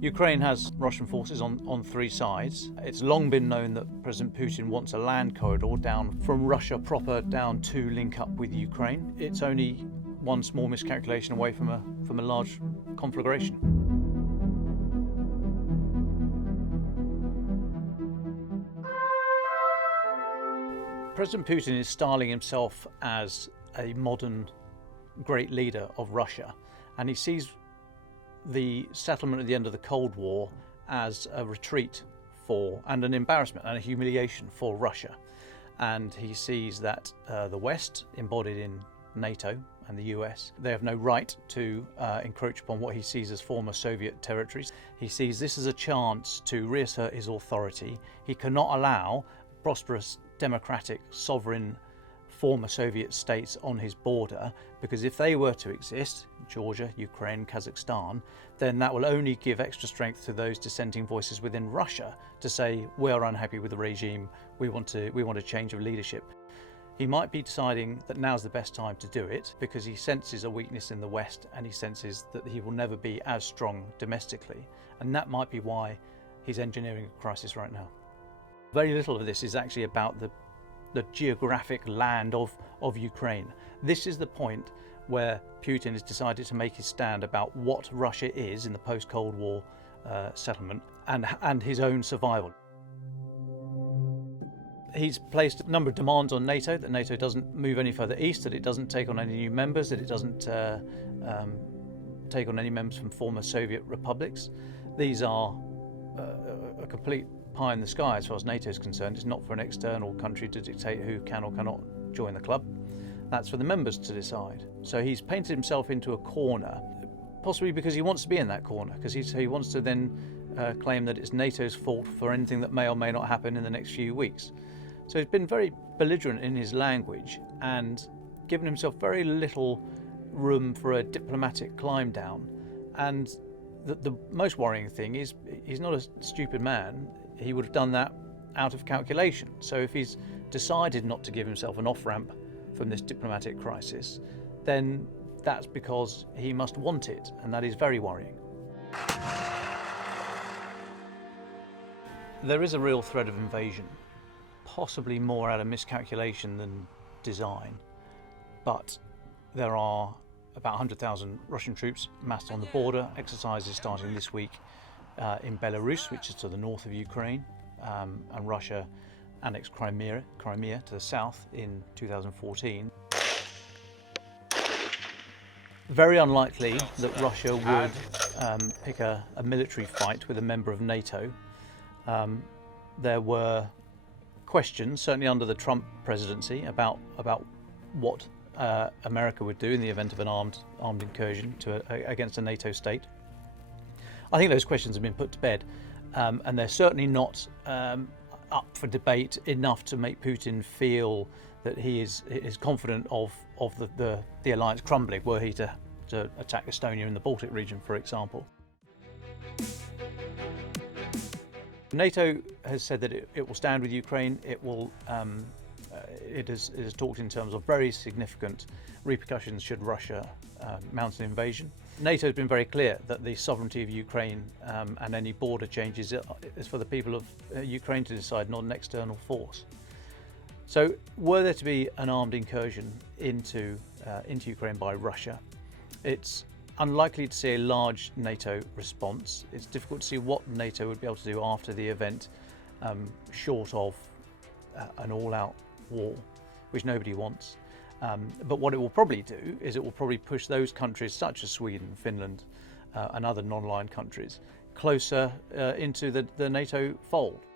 Ukraine has Russian forces on three sides. It's long been known that President Putin wants a land corridor down from Russia proper down to link up with Ukraine. It's only one small miscalculation away from a large conflagration. President Putin is styling himself as a modern great leader of Russia, and he sees the settlement at the end of the Cold War as a retreat for and an embarrassment and a humiliation for Russia. And he sees that the West, embodied in Nato and the US, they have no right to encroach upon what he sees as former Soviet territories. He sees this as a chance to reassert his authority. He cannot allow prosperous, democratic, sovereign former Soviet states on his border, because if they were to exist, Georgia, Ukraine, Kazakhstan, then that will only give extra strength to those dissenting voices within Russia to say, we are unhappy with the regime, we want a change of leadership. He might be deciding that now's the best time to do it because he senses a weakness in the West, and he senses that he will never be as strong domestically, and that might be why he's engineering a crisis right now. Very little of this is actually about the geographic land of Ukraine. This is the point where Putin has decided to make his stand about what Russia is in the post-Cold War settlement and his own survival. He's placed a number of demands on NATO, that NATO doesn't move any further east, that it doesn't take on any new members, that it doesn't take on any members from former Soviet republics. These are a complete pie in the sky as far as NATO is concerned. It's not for an external country to dictate who can or cannot join the club. That's for the members to decide. So he's painted himself into a corner, possibly because he wants to be in that corner, because he wants to then claim that it's NATO's fault for anything that may or may not happen in the next few weeks. So he's been very belligerent in his language and given himself very little room for a diplomatic climb down. And the most worrying thing is he's not a stupid man. He would have done that out of calculation. So if he's decided not to give himself an off-ramp from this diplomatic crisis, then that's because he must want it, and that is very worrying. There is a real threat of invasion, possibly more out of miscalculation than design, but there are about 100,000 Russian troops massed on the border. Exercises starting this week in Belarus, which is to the north of Ukraine, and Russia annexed Crimea to the south in 2014. Very unlikely that Russia would pick a military fight with a member of NATO. There were questions, certainly under the Trump presidency, about what America would do in the event of an armed incursion against a NATO state. I think those questions have been put to bed, and they're certainly not up for debate enough to make Putin feel that he is confident of the alliance crumbling were he to attack Estonia in the Baltic region, for example. NATO has said that it will stand with Ukraine. It has talked in terms of very significant repercussions should Russia mount an invasion. NATO has been very clear that the sovereignty of Ukraine and any border changes is for the people of Ukraine to decide, not an external force. So were there to be an armed incursion into Ukraine by Russia, it's unlikely to see a large NATO response. It's difficult to see what NATO would be able to do after the event, short of an all-out war, which nobody wants. But what it will probably do is it will probably push those countries such as Sweden, Finland, and other non-aligned countries closer into the NATO fold.